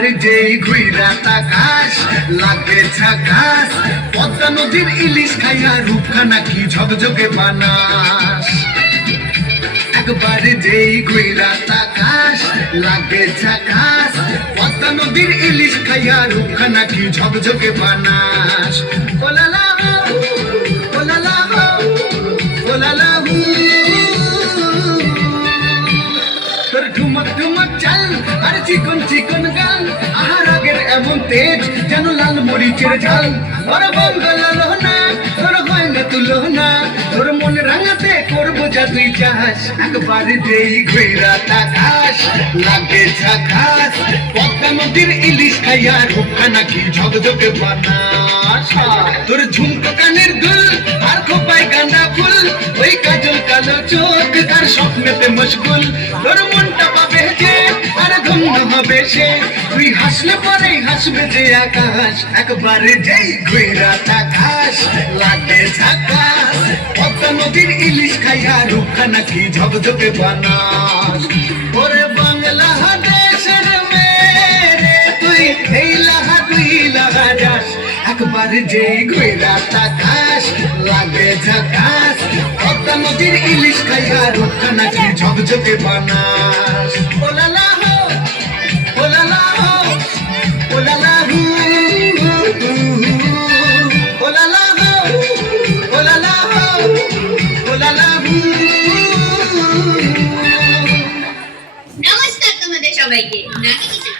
একবার যেই ঘুইরা তাকাস লাগে ঝাকাস, পদ্মা নদীর ইলিশ খাইয়া রূপখানা কি ঝকঝকে বানাস। একবার যেই ঘুইরা তাকাস লাগে ঝাকাস, পদ্মা নদীর ইলিশ খাইয়া রূপখানা কি ঝকঝকে বানাস। ওলালা হো, ওলালা হো, ওলালা হু, তোর ঠুমক ঠুমক চাল আর চিকন চিকন গাল, আহার আগের এমন তেজ যেন লাল মরিচের ঝাল। তোর বঙ্গলালো না, তোর হয় না তুলো না, তোর মন রাঙাতে করবো যা তুই চাস। একবার যেই ঘুইরা তাকাস লাগে ঝাকাস, পদ্মা নদীর ইলিশ খাইয়া রূপখানা কি ঝকঝকে বানাস। তোর ঝুমকো কানের দুল আর খোপায় গাঁদা ফুল, ওই কাজল কালো চোখ তার স্বপ্নেতে মশগুল। তোর মনটা পাবে যে আর ধন্য হবে সে, তুই হাসলে পরেই হাসবে যে আকাশ। একবার যেই ঘুইরা তাকাস লাগে ঝাকাস, পদ্মা নদীর ইলিশ খাইয়া রূপখানা কি ঝকঝকে বানাস। ওরে বাংলাদেশের মেয়ে তুই এই লাহা তুই লাগা যাস। একবার যেই ঘুইরা তাকাস লাগে ঝাকাস, পদ্মা নদীর ইলিশ খাইয়া রূপখানা কি ঝকঝকে বানাস। ওলালা হো, ওলালা হো, ওলালা হু, ওলালা হো, ওলালা হো, ওলালা হু। নমস্কার তোমাদের সবাইকে। নাকি কিছু